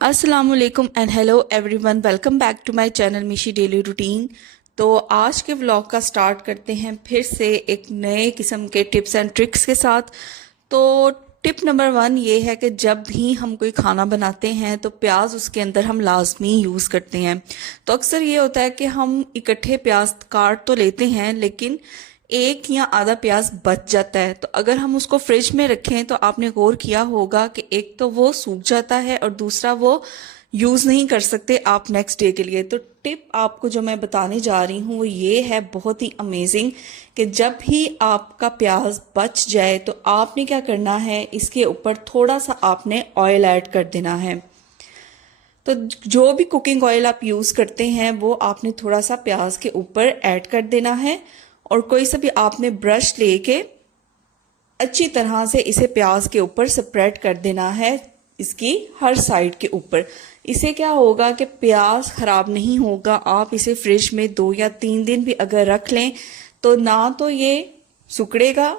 अस्सलामुअलैकुम and hello everyone, welcome back to my channel Mishi daily routine. तो आज के व्लॉग का स्टार्ट करते हैं फिर से एक नए किस्म के टिप्स एंड ट्रिक्स के साथ। तो टिप नंबर 1 ये है कि जब भी हम कोई खाना बनाते हैं तो प्याज उसके अंदर हम लाजमी यूज़ करते हैं। तो अक्सर ये होता है कि हम इकट्ठे प्याज काट तो लेते हैं लेकिन एक या आधा प्याज बच जाता है। तो अगर हम उसको फ्रिज में रखें तो आपने गौर किया होगा कि एक तो वो सूख जाता है और दूसरा वो यूज़ नहीं कर सकते आप नेक्स्ट डे के लिए। तो टिप आपको जो मैं बताने जा रही हूँ वो ये है, बहुत ही अमेजिंग, कि जब भी आपका प्याज बच जाए तो आपने क्या करना है, इसके ऊपर थोड़ा सा आपने ऑयल ऐड कर देना है। तो जो भी कुकिंग ऑयल आप यूज़ करते हैं वो आपने थोड़ा सा प्याज के ऊपर ऐड कर देना है और कोई सा भी आपने ब्रश लेके अच्छी तरह से इसे प्याज के ऊपर स्प्रेड कर देना है, इसकी हर साइड के ऊपर। इसे क्या होगा कि प्याज खराब नहीं होगा। आप इसे फ्रिज में 2 या 3 दिन भी अगर रख लें तो ना तो ये सुकड़ेगा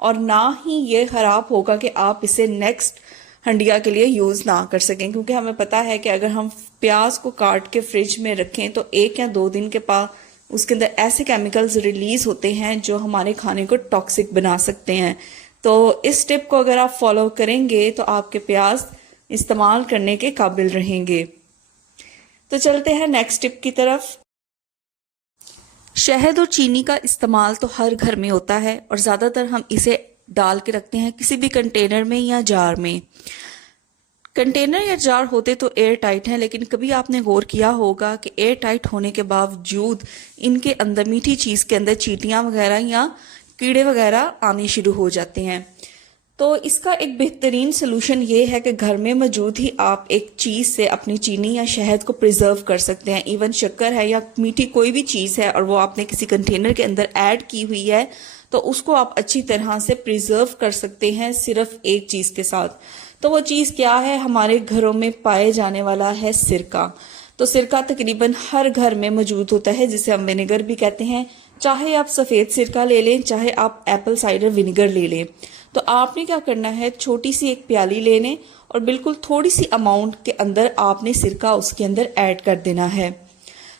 और ना ही ये खराब होगा कि आप इसे नेक्स्ट हंडिया के लिए यूज़ ना कर सकें। क्योंकि हमें पता है कि अगर हम प्याज को काट के फ्रिज में रखें तो 1 या 2 दिन के बाद उसके अंदर ऐसे केमिकल्स रिलीज होते हैं जो हमारे खाने को टॉक्सिक बना सकते हैं। तो इस टिप को अगर आप फॉलो करेंगे तो आपके प्याज इस्तेमाल करने के काबिल रहेंगे। तो चलते हैं नेक्स्ट टिप की तरफ। शहद और चीनी का इस्तेमाल तो हर घर में होता है और ज़्यादातर हम इसे डाल के रखते हैं किसी भी कंटेनर में या जार में। कंटेनर या जार होते तो एयर टाइट हैं, लेकिन कभी आपने गौर किया होगा कि एयर टाइट होने के बावजूद इनके अंदर, मीठी चीज़ के अंदर, चींटियां वगैरह या कीड़े वगैरह आने शुरू हो जाते हैं। तो इसका एक बेहतरीन सोल्यूशन ये है कि घर में मौजूद ही आप एक चीज़ से अपनी चीनी या शहद को प्रिजर्व कर सकते हैं। इवन शक्कर है या मीठी कोई भी चीज़ है और वो आपने किसी कंटेनर के अंदर ऐड की हुई है तो उसको आप अच्छी तरह से प्रिजर्व कर सकते हैं सिर्फ एक चीज़ के साथ। तो वो चीज़ क्या है, हमारे घरों में पाए जाने वाला है सिरका। तो सिरका तकरीबन हर घर में मौजूद होता है, जिसे हम विनेगर भी कहते हैं। चाहे आप सफ़ेद सिरका ले लें, चाहे आप एप्पल साइडर विनेगर ले लें। तो आपने क्या करना है, छोटी सी एक प्याली ले लें और बिल्कुल थोड़ी सी अमाउंट के अंदर आपने सिरका उसके अंदर ऐड कर देना है।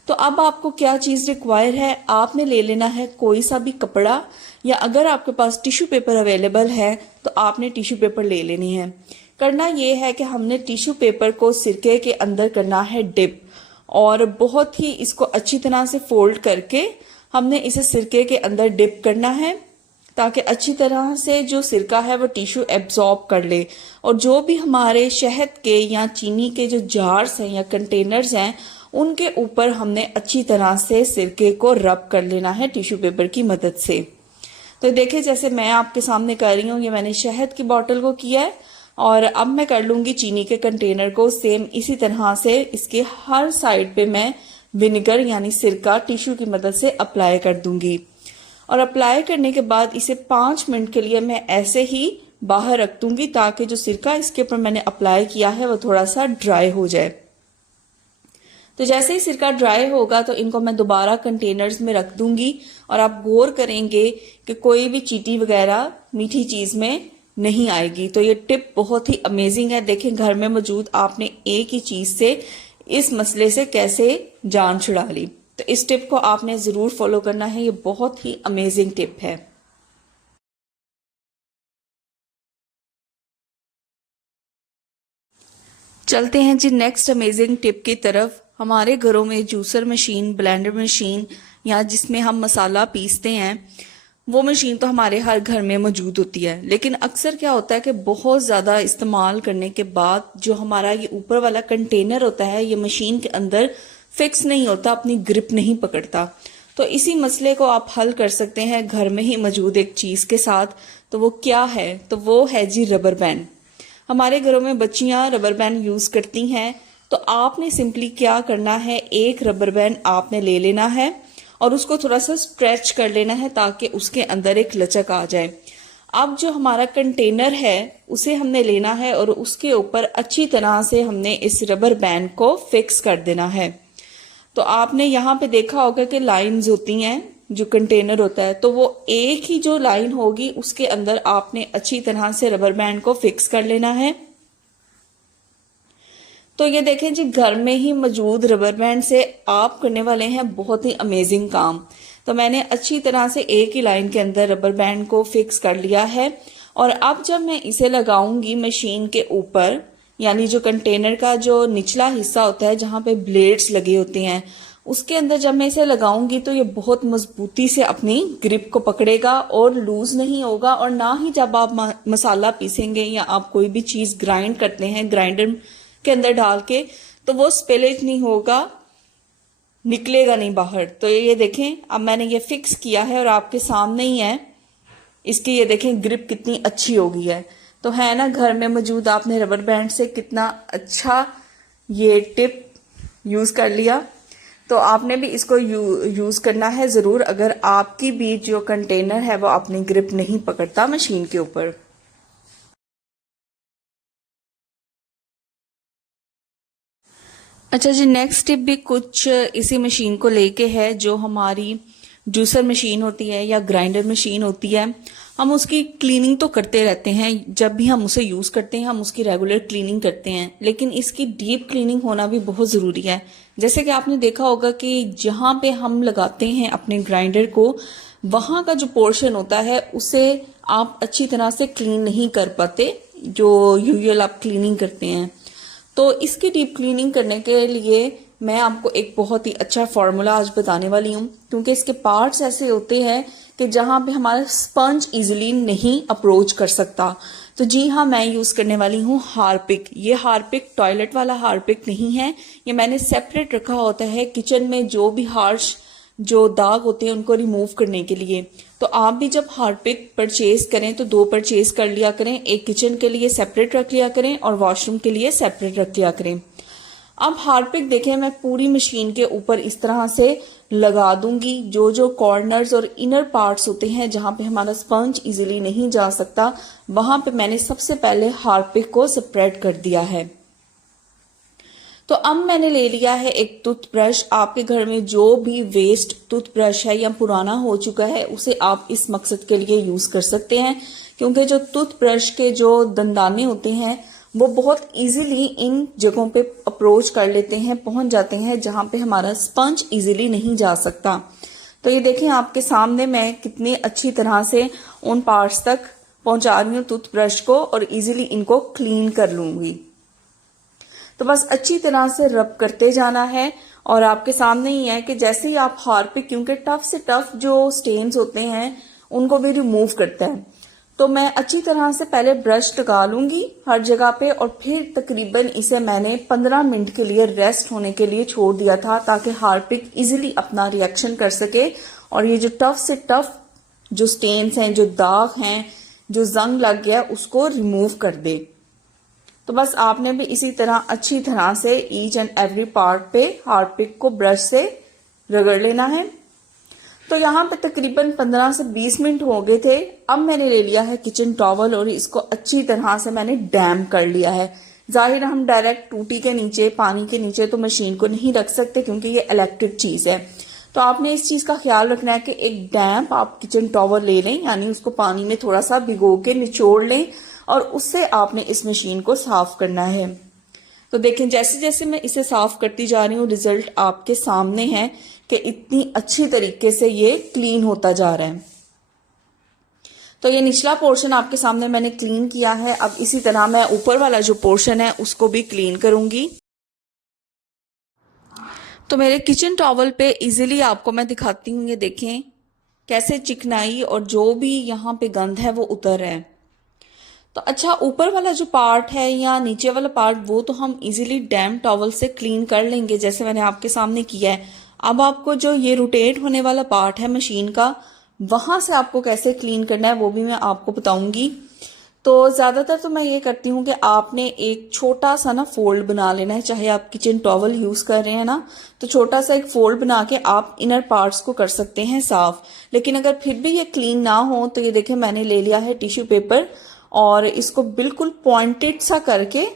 तो अब आपको क्या चीज़ रिक्वायर है, आपने ले लेना है कोई सा भी कपड़ा, या अगर आपके पास टिश्यू पेपर अवेलेबल है तो आपने टिश्यू पेपर ले लेनी है। करना ये है कि हमने टिश्यू पेपर को सिरके के अंदर करना है डिप, और बहुत ही इसको अच्छी तरह से फोल्ड करके हमने इसे सिरके के अंदर डिप करना है ताकि अच्छी तरह से जो सिरका है वो टिश्यू एब्जॉर्ब कर ले। और जो भी हमारे शहद के या चीनी के जो जार्स हैं या कंटेनर्स हैं उनके ऊपर हमने अच्छी तरह से सिरके को रब कर लेना है टिश्यू पेपर की मदद से। तो देखिए, जैसे मैं आपके सामने कर रही हूँ, ये मैंने शहद की बोतल को किया है और अब मैं कर लूंगी चीनी के कंटेनर को सेम इसी तरह से। इसके हर साइड पे मैं विनेगर यानी सिरका टिश्यू की मदद से अप्लाई कर दूंगी और अप्लाई करने के बाद इसे 5 मिनट के लिए मैं ऐसे ही बाहर रख दूंगी ताकि जो सिरका इसके ऊपर मैंने अप्लाई किया है वो थोड़ा सा ड्राई हो जाए। तो जैसे ही सिरका ड्राई होगा तो इनको मैं दोबारा कंटेनर्स में रख दूंगी और आप गौर करेंगे कि कोई भी चींटी वगैरह मीठी चीज में नहीं आएगी। तो ये टिप बहुत ही अमेजिंग है। देखें, घर में मौजूद आपने एक ही चीज से इस मसले से कैसे जान छुड़ा ली। तो इस टिप को आपने जरूर फॉलो करना है, ये बहुत ही अमेजिंग टिप है। चलते हैं जी नेक्स्ट अमेजिंग टिप की तरफ। हमारे घरों में जूसर मशीन, ब्लेंडर मशीन या जिसमें हम मसाला पीसते हैं, वो मशीन तो हमारे हर घर में मौजूद होती है। लेकिन अक्सर क्या होता है कि बहुत ज़्यादा इस्तेमाल करने के बाद जो हमारा ये ऊपर वाला कंटेनर होता है ये मशीन के अंदर फिक्स नहीं होता, अपनी ग्रिप नहीं पकड़ता। तो इसी मसले को आप हल कर सकते हैं घर में ही मौजूद एक चीज़ के साथ। तो वो क्या है, तो वो है जी रबर बैंड। हमारे घरों में बच्चियां रबर बैंड यूज़ करती हैं। तो आपने सिंपली क्या करना है, एक रबर बैंड आपने ले लेना है और उसको थोड़ा सा स्ट्रेच कर लेना है ताकि उसके अंदर एक लचक आ जाए। अब जो हमारा कंटेनर है उसे हमने लेना है और उसके ऊपर अच्छी तरह से हमने इस रबर बैंड को फिक्स कर देना है। तो आपने यहाँ पे देखा होगा कि लाइंस होती हैं, जो कंटेनर होता है, तो वो एक ही जो लाइन होगी उसके अंदर आपने अच्छी तरह से रबर बैंड को फिक्स कर लेना है। तो ये देखें जी, घर में ही मौजूद रबर बैंड से आप करने वाले हैं बहुत ही अमेजिंग काम। तो मैंने अच्छी तरह से एक ही लाइन के अंदर रबर बैंड को फिक्स कर लिया है। और अब जब मैं इसे लगाऊंगी मशीन के ऊपर, यानी जो कंटेनर का जो निचला हिस्सा होता है जहां पे ब्लेड्स लगे होते हैं, उसके अंदर जब मैं इसे लगाऊंगी तो ये बहुत मजबूती से अपनी ग्रिप को पकड़ेगा और लूज नहीं होगा। और ना ही जब आप मसाला पीसेंगे या आप कोई भी चीज ग्राइंड करते हैं ग्राइंडर के अंदर डाल के, तो वो स्पिलेज नहीं होगा, निकलेगा नहीं बाहर। तो ये देखें, अब मैंने ये फिक्स किया है और आपके सामने ही है। इसकी ये देखें ग्रिप कितनी अच्छी हो गई है। तो है ना, घर में मौजूद आपने रबर बैंड से कितना अच्छा ये टिप यूज कर लिया। तो आपने भी इसको यूज करना है जरूर, अगर आपकी भी जो कंटेनर है वो अपनी ग्रिप नहीं पकड़ता मशीन के ऊपर। अच्छा जी, नेक्स्ट टिप भी कुछ इसी मशीन को लेके है। जो हमारी जूसर मशीन होती है या ग्राइंडर मशीन होती है, हम उसकी क्लीनिंग तो करते रहते हैं। जब भी हम उसे यूज करते हैं हम उसकी रेगुलर क्लीनिंग करते हैं, लेकिन इसकी डीप क्लीनिंग होना भी बहुत जरूरी है। जैसे कि आपने देखा होगा कि जहां पे हम लगाते हैं अपने ग्राइंडर को, वहां का जो पोर्शन होता है उसे आप अच्छी तरह से क्लीन नहीं कर पाते जो यूजुअल आप क्लीनिंग करते हैं। तो इसकी डीप क्लीनिंग करने के लिए मैं आपको एक बहुत ही अच्छा फॉर्मूला आज बताने वाली हूँ, क्योंकि इसके पार्ट्स ऐसे होते हैं कि जहां पे हमारा स्पंज इजीली नहीं अप्रोच कर सकता। तो जी हाँ, मैं यूज करने वाली हूँ हार्पिक। ये हार्पिक टॉयलेट वाला हार्पिक नहीं है, ये मैंने सेपरेट रखा होता है किचन में जो भी हार्श जो दाग होते हैं उनको रिमूव करने के लिए। तो आप भी जब हार्पिक परचेज करें तो 2 परचेज कर लिया करें, एक किचन के लिए सेपरेट रख लिया करें और वॉशरूम के लिए सेपरेट रख लिया करें। अब हार्पिक देखें, मैं पूरी मशीन के ऊपर इस तरह से लगा दूंगी। जो जो कॉर्नर्स और इनर पार्ट्स होते हैं जहां पे हमारा स्पंज इजीली नहीं जा सकता, वहां पे मैंने सबसे पहले हार्पिक को स्प्रेड कर दिया है। तो अब मैंने ले लिया है एक टूथब्रश। आपके घर में जो भी वेस्ट टूथब्रश है या पुराना हो चुका है उसे आप इस मकसद के लिए यूज कर सकते हैं, क्योंकि जो टूथब्रश के जो दंदाने होते हैं वो बहुत इजीली इन जगहों पे अप्रोच कर लेते हैं, पहुंच जाते हैं जहां पे हमारा स्पंज इजीली नहीं जा सकता। तो ये देखें आपके सामने मैं कितनी अच्छी तरह से उन पार्ट्स तक पहुंचा रही हूँ टूथब्रश को और इजीली इनको क्लीन कर लूंगी। तो बस अच्छी तरह से रब करते जाना है और आपके सामने ही है कि जैसे ही आप हार्पिक, क्योंकि टफ से टफ जो स्टेन्स होते हैं उनको भी रिमूव करता है, तो मैं अच्छी तरह से पहले ब्रश लगा लूंगी हर जगह पे और फिर तकरीबन इसे मैंने 15 मिनट के लिए रेस्ट होने के लिए छोड़ दिया था, ताकि हार्पिक इजीली अपना रिएक्शन कर सके और ये जो टफ से टफ जो स्टेन्स हैं, जो दाग हैं, जो जंग लग गया, उसको रिमूव कर दे। तो बस आपने भी इसी तरह अच्छी तरह से ईच एंड एवरी पार्ट पे हार्पिक को ब्रश से रगड़ लेना है। तो यहाँ पे तकरीबन 15 से 20 मिनट हो गए थे। अब मैंने ले लिया है किचन टॉवल और इसको अच्छी तरह से मैंने डैम कर लिया है। जाहिर हम डायरेक्ट टूटी के नीचे, पानी के नीचे तो मशीन को नहीं रख सकते क्योंकि ये इलेक्ट्रिक चीज है। तो आपने इस चीज का ख्याल रखना है कि एक डैम्प आप किचन टॉवल ले लें, यानी उसको पानी में थोड़ा सा भिगो के निचोड़ लें और उससे आपने इस मशीन को साफ करना है। तो देखें जैसे जैसे मैं इसे साफ करती जा रही हूँ रिजल्ट आपके सामने है कि इतनी अच्छी तरीके से ये क्लीन होता जा रहा है। तो ये निचला पोर्शन आपके सामने मैंने क्लीन किया है। अब इसी तरह मैं ऊपर वाला जो पोर्शन है उसको भी क्लीन करूंगी। तो मेरे किचन टॉवल पे इजीली आपको मैं दिखाती हूँ, ये देखें कैसे चिकनाई और जो भी यहाँ पे गंद है वो उतर है। तो अच्छा, ऊपर वाला जो पार्ट है या नीचे वाला पार्ट वो तो हम इजीली डैम टॉवल से क्लीन कर लेंगे जैसे मैंने आपके सामने किया है। अब आपको जो ये रोटेट होने वाला पार्ट है मशीन का, वहां से आपको कैसे क्लीन करना है वो भी मैं आपको बताऊंगी। तो ज्यादातर तो मैं ये करती हूँ कि आपने एक छोटा सा ना फोल्ड बना लेना है, चाहे आप किचन टॉवल यूज कर रहे हैं ना, तो छोटा सा एक फोल्ड बना के आप इनर पार्ट्स को कर सकते हैं साफ। लेकिन अगर फिर भी ये क्लीन ना हो तो ये देखें मैंने ले लिया है टिश्यू पेपर और इसको बिल्कुल पॉइंटेड सा करके,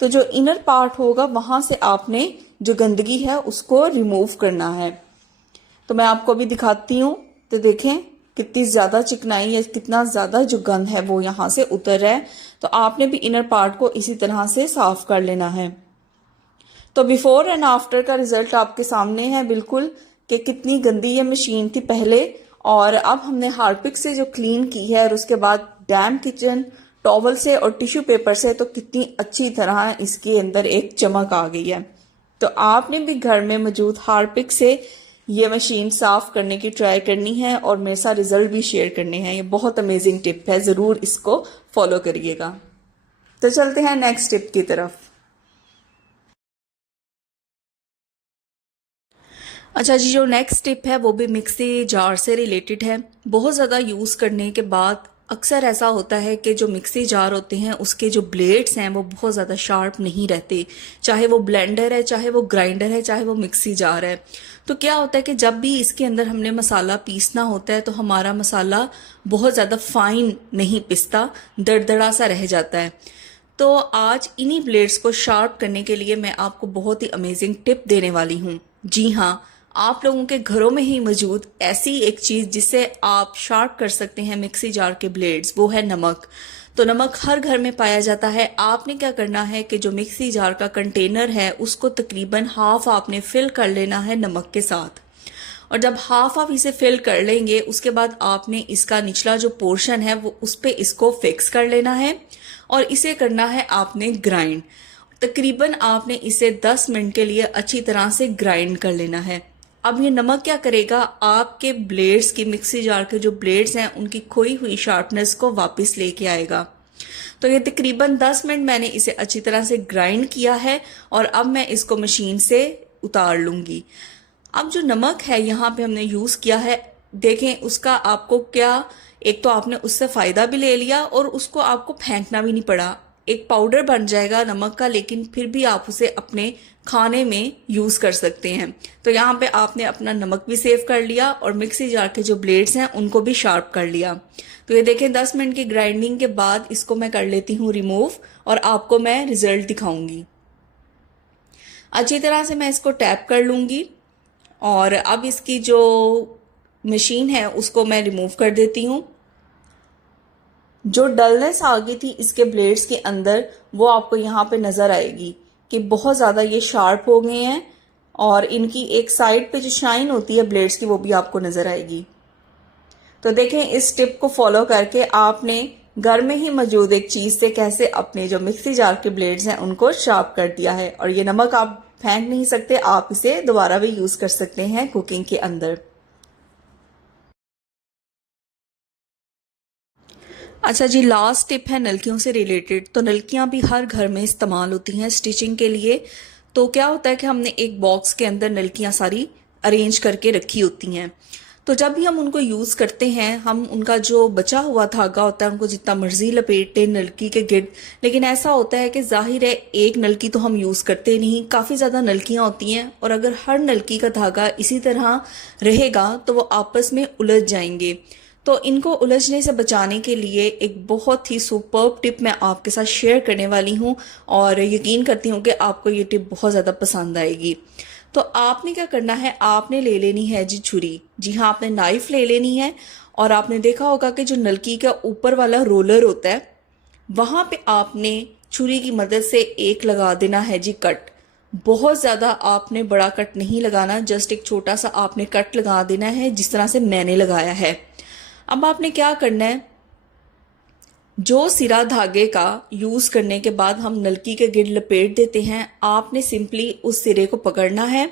तो जो इनर पार्ट होगा वहां से आपने जो गंदगी है उसको रिमूव करना है। तो मैं आपको अभी दिखाती हूँ। तो देखें कितनी ज्यादा चिकनाई है, कितना ज्यादा जो गंद है वो यहाँ से उतर है। तो आपने भी इनर पार्ट को इसी तरह से साफ कर लेना है। तो बिफोर एंड आफ्टर का रिजल्ट आपके सामने है बिल्कुल, कि कितनी गंदी ये मशीन थी पहले, और अब हमने हार्पिक से जो क्लीन की है और उसके बाद डैम किचन टॉवल से और टिश्यू पेपर से, तो कितनी अच्छी तरह इसके अंदर एक चमक आ गई है। तो आपने भी घर में मौजूद हार्पिक से ये मशीन साफ करने की ट्राई करनी है और मेरे साथ रिजल्ट भी शेयर करने हैं। ये बहुत अमेजिंग टिप है, ज़रूर इसको फॉलो करिएगा। तो चलते हैं नेक्स्ट टिप की तरफ। अच्छा जी, जो नेक्स्ट टिप है वो भी मिक्सी जार से रिलेटेड है। बहुत ज़्यादा यूज़ करने के बाद अक्सर ऐसा होता है कि जो मिक्सी जार होते हैं उसके जो ब्लेड्स हैं वो बहुत ज़्यादा शार्प नहीं रहते, चाहे वो ब्लेंडर है, चाहे वो ग्राइंडर है, चाहे वो मिक्सी जार है। तो क्या होता है कि जब भी इसके अंदर हमने मसाला पीसना होता है तो हमारा मसाला बहुत ज़्यादा फाइन नहीं पिसता, दरदरा सा रह जाता है। तो आज इन्हीं ब्लेड्स को शार्प करने के लिए मैं आपको बहुत ही अमेजिंग टिप देने वाली हूँ। जी हाँ, आप लोगों के घरों में ही मौजूद ऐसी एक चीज़ जिससे आप शार्प कर सकते हैं मिक्सी जार के ब्लेड्स, वो है नमक। तो नमक हर घर में पाया जाता है। आपने क्या करना है कि जो मिक्सी जार का कंटेनर है उसको तकरीबन हाफ आपने फिल कर लेना है नमक के साथ। और जब हाफ आप इसे फिल कर लेंगे उसके बाद आपने इसका निचला जो पोर्शन है वो उस पे इसको फिक्स कर लेना है और इसे करना है आपने ग्राइंड। तकरीबन आपने इसे 10 मिनट के लिए अच्छी तरह से ग्राइंड कर लेना है। अब ये नमक क्या करेगा, आपके ब्लेड्स की, मिक्सी जार के जो ब्लेड्स हैं उनकी खोई हुई शार्पनेस को वापस लेके आएगा। तो ये तकरीबन 10 मिनट मैंने इसे अच्छी तरह से ग्राइंड किया है और अब मैं इसको मशीन से उतार लूंगी। अब जो नमक है यहाँ पे हमने यूज़ किया है, देखें उसका आपको क्या, एक तो आपने उससे फ़ायदा भी ले लिया और उसको आपको फेंकना भी नहीं पड़ा। एक पाउडर बन जाएगा नमक का, लेकिन फिर भी आप उसे अपने खाने में यूज़ कर सकते हैं। तो यहाँ पे आपने अपना नमक भी सेव कर लिया और मिक्सी जार के जो ब्लेड्स हैं उनको भी शार्प कर लिया। तो ये देखें 10 मिनट की ग्राइंडिंग के बाद इसको मैं कर लेती हूँ रिमूव और आपको मैं रिजल्ट दिखाऊंगी। अच्छी तरह से मैं इसको टैप कर लूँगी और अब इसकी जो मशीन है उसको मैं रिमूव कर देती हूँ। जो डलनेस आ गई थी इसके ब्लेड्स के अंदर वो आपको यहाँ पे नज़र आएगी कि बहुत ज़्यादा ये शार्प हो गए हैं और इनकी एक साइड पे जो शाइन होती है ब्लेड्स की वो भी आपको नज़र आएगी। तो देखें इस टिप को फॉलो करके आपने घर में ही मौजूद एक चीज़ से कैसे अपने जो मिक्सी जार के ब्लेड्स हैं उनको शार्प कर दिया है। और ये नमक आप फेंक नहीं सकते, आप इसे दोबारा भी यूज़ कर सकते हैं कुकिंग के अंदर। अच्छा जी, लास्ट टिप है नलकियों से रिलेटेड। तो नलकियां भी हर घर में इस्तेमाल होती हैं स्टिचिंग के लिए। तो क्या होता है कि हमने एक बॉक्स के अंदर नलकियां सारी अरेंज करके रखी होती हैं। तो जब भी हम उनको यूज़ करते हैं हम उनका जो बचा हुआ धागा होता है उनको जितना मर्जी लपेटे नलकी के गिर्द, लेकिन ऐसा होता है कि जाहिर है एक नलकी तो हम यूज़ करते नहीं, काफ़ी ज़्यादा नलकियां होती हैं और अगर हर नलकी का धागा इसी तरह रहेगा तो वो आपस में उलझ जाएंगे। तो इनको उलझने से बचाने के लिए एक बहुत ही सुपर्ब टिप मैं आपके साथ शेयर करने वाली हूँ और यकीन करती हूँ कि आपको ये टिप बहुत ज़्यादा पसंद आएगी। तो आपने क्या करना है, आपने ले लेनी है जी छुरी। जी हाँ, आपने नाइफ ले लेनी है और आपने देखा होगा कि जो नलकी का ऊपर वाला रोलर होता है वहाँ पे आपने छुरी की मदद से एक लगा देना है जी कट। बहुत ज़्यादा आपने बड़ा कट नहीं लगाना, जस्ट एक छोटा सा आपने कट लगा देना है जिस तरह से मैंने लगाया है। अब आपने क्या करना है, जो सिरा धागे का यूज़ करने के बाद हम नलकी के गिर्द लपेट देते हैं, आपने सिंपली उस सिरे को पकड़ना है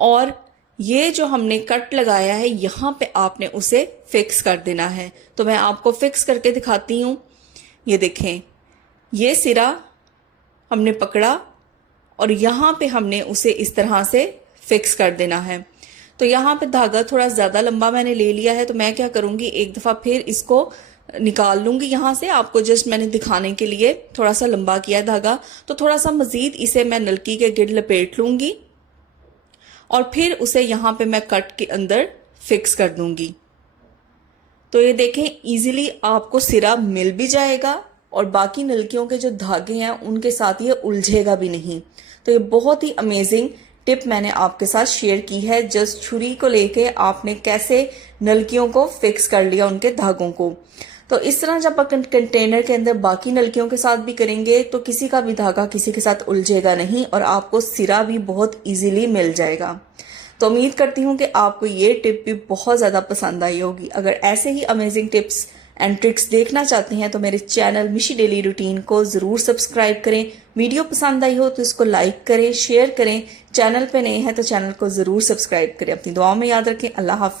और ये जो हमने कट लगाया है यहाँ पे आपने उसे फिक्स कर देना है। तो मैं आपको फिक्स करके दिखाती हूँ। ये देखें, ये सिरा हमने पकड़ा और यहाँ पे हमने उसे इस तरह से फिक्स कर देना है। तो यहाँ पे धागा थोड़ा ज़्यादा लंबा मैंने ले लिया है, तो मैं क्या करूँगी, एक दफ़ा फिर इसको निकाल लूँगी यहाँ से। आपको जस्ट मैंने दिखाने के लिए थोड़ा सा लंबा किया है धागा, तो थोड़ा सा मज़ीद इसे मैं नलकी के गिर्द लपेट लूँगी और फिर उसे यहाँ पे मैं कट के अंदर फिक्स कर दूँगी। तो ये देखें, ईजिली आपको सिरा मिल भी जाएगा और बाकी नलकियों के जो धागे हैं उनके साथ ये उलझेगा भी नहीं। तो ये बहुत ही अमेजिंग टिप मैंने आपके साथ शेयर की है। जस्ट छुरी को लेके आपने कैसे नलकियों को फिक्स कर लिया उनके धागों को। तो इस तरह जब अपन कंटेनर के अंदर बाकी नलकियों के साथ भी करेंगे तो किसी का भी धागा किसी के साथ उलझेगा नहीं और आपको सिरा भी बहुत इजीली मिल जाएगा। तो उम्मीद करती हूँ कि आपको ये टिप भी बहुत ज़्यादा पसंद आई होगी। अगर ऐसे ही अमेजिंग टिप्स एंड ट्रिक्स देखना चाहते हैं तो मेरे चैनल मिशी डेली रूटीन को ज़रूर सब्सक्राइब करें। वीडियो पसंद आई हो तो इसको लाइक करें, शेयर करें। चैनल पे नए हैं तो चैनल को ज़रूर सब्सक्राइब करें। अपनी दुआओं में याद रखें। अल्लाह हाफ़िज़।